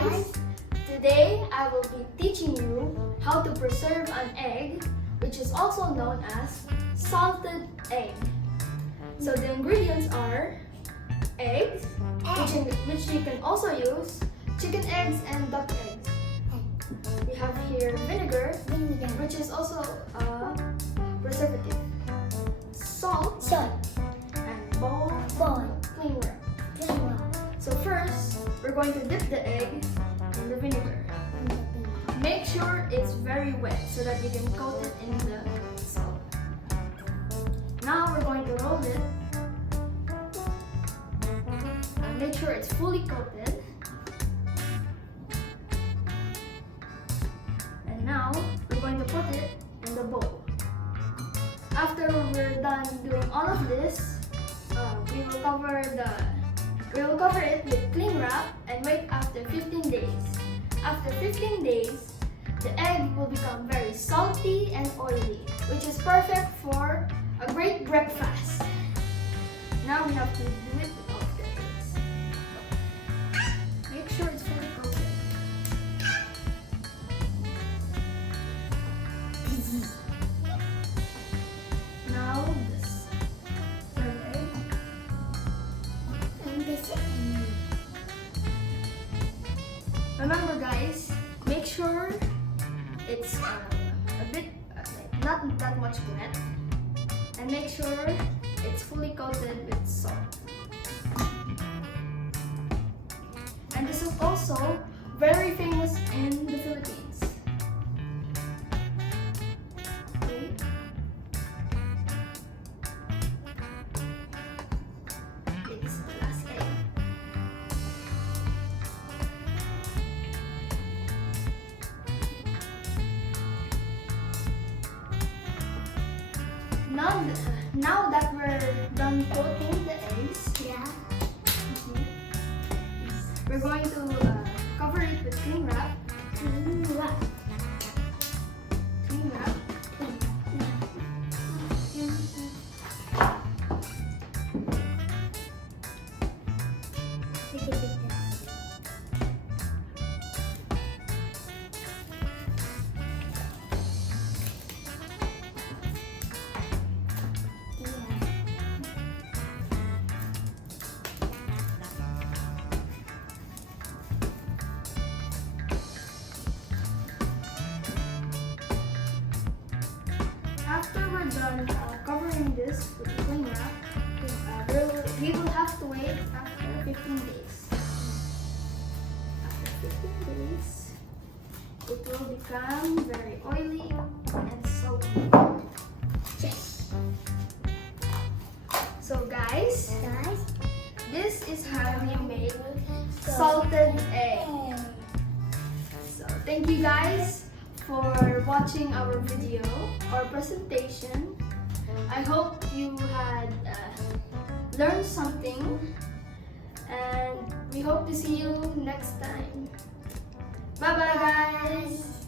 guys! Today I will be teaching you how to preserve an egg, which is also known as salted egg. So the ingredients are eggs, which you can also use chicken eggs and duck eggs. We have here vinegar, which is also a preservative, salt, and ball cling wrap. So first, we're going to dip the egg in the vinegar. Make sure it's very wet so that you can coat it in the salt. Now we're going to roll it. And make sure it's fully coated. And now we're going to put it in the bowl. After we're done doing all of this, we will cover it with cling wrap and wait after 15 days. After 15 days, the egg will become very salty and oily, which is perfect for a great breakfast. Now we have to do it with all the eggs. Make sure it's fully coated. Now this third egg. Remember guys, make sure it's a bit, not that much wet, and make sure it's fully coated with salt. And this is also very famous in the Philippines. Okay. This is the last egg. Now that we're done coating the eggs, we're going to cover it with cling wrap. Cling wrap. After we're done covering this with the cling wrap, we will have to wait after 15 days. After 15 days, it will become very oily and salty. Yes. So guys, this is how you make salted egg. So thank you guys for watching our video or presentation. I hope you had learned something, and we hope to see you next time. Bye bye guys!